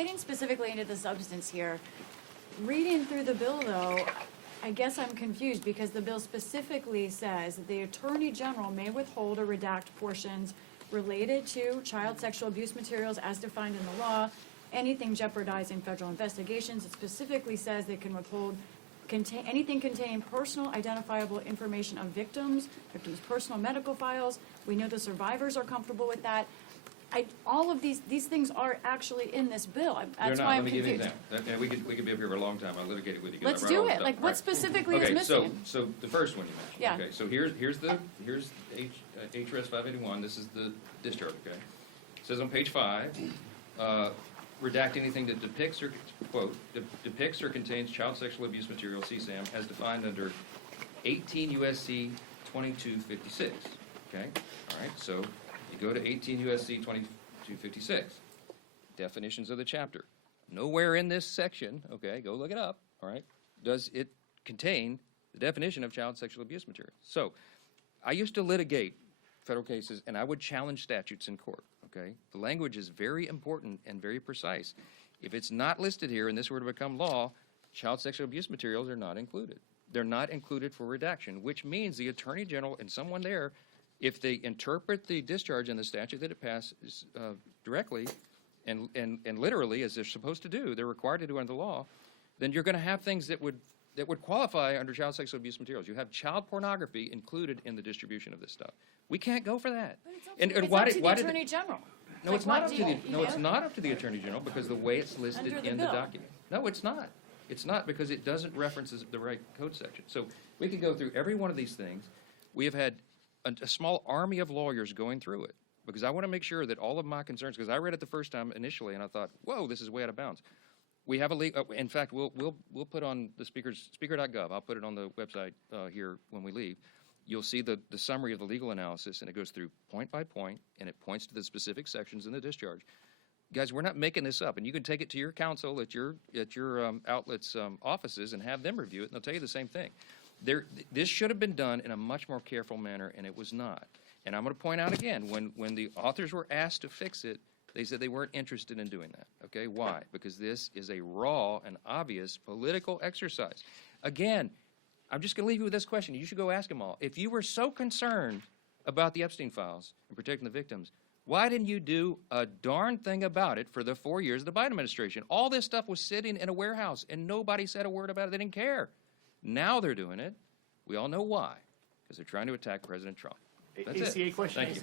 getting specifically into the substance here, reading through the bill, though, I guess I'm confused, because the bill specifically says that the Attorney General may withhold or redact portions related to child sexual abuse materials as defined in the law, anything jeopardizing federal investigations. It specifically says they can withhold anything containing personal identifiable information of victims' personal medical files. We know the survivors are comfortable with that. All of these things are actually in this bill. That's why I'm Let me give you an confused. example. We could be up here for a long time. I'll litigate it with you. 'cause Let's I write all do the it. stuff. Like, what Right. specifically is Okay, missing? so the first one you mentioned. Yeah. Okay, so here's HRS 581. This is the discharge, okay? It says on page 5, redact anything that depicts or, quote, depicts or contains child sexual abuse material, CSAM, as defined under 18 U.S.C. 2256, okay? All right, so you go to 18 U.S.C. 2256, definitions of the chapter. Nowhere in this section, okay, go look it up, all right, does it contain the definition of child sexual abuse material. So I used to litigate federal cases, and I would challenge statutes in court, okay? The language is very important and very precise. If it's not listed here and this were to become law, child sexual abuse materials are not included. They're not included for redaction, which means the Attorney General and someone there, if they interpret the discharge in the statute that it passes directly and literally, as they're supposed to do, they're required to do under the law, then you're going to have things that would qualify under child sexual abuse materials. You have child pornography included in the distribution of this stuff. We can't go for that. It's up to the Attorney General. No, it's not up to the Attorney General, because the way it's listed Under the in the bill. document. No, it's not. It's not, because it doesn't reference the right code section. So we could go through every one of these things. We have had a small army of lawyers going through it, because I want to make sure that all of my concerns, because I read it the first time initially and I thought, whoa, this is way out of bounds. We have in fact, we'll put on the speaker.gov. I'll put it on the website here when we leave. You'll see the summary of the legal analysis, and it goes through point by point, and it points to the specific sections in the discharge. Guys, we're not making this up, and you can take it to your counsel at your outlet's offices and have them review it, and they'll tell you the same thing. This should have been done in a much more careful manner, and it was not. And I'm going to point out again, when the authors were asked to fix it, they said they weren't interested in doing that. Okay, why? Because this is a raw and obvious political exercise. Again, I'm just going to leave you with this question. You should go ask them all. If you were so concerned about the Epstein files and protecting the victims, why didn't you do a darn thing about it for the 4 years of the Biden administration? All this stuff was sitting in a warehouse, and nobody said a word about it. They didn't care. Now they're doing it. We all know why, because they're trying to attack President Trump. That's ACA it. question. Thank you.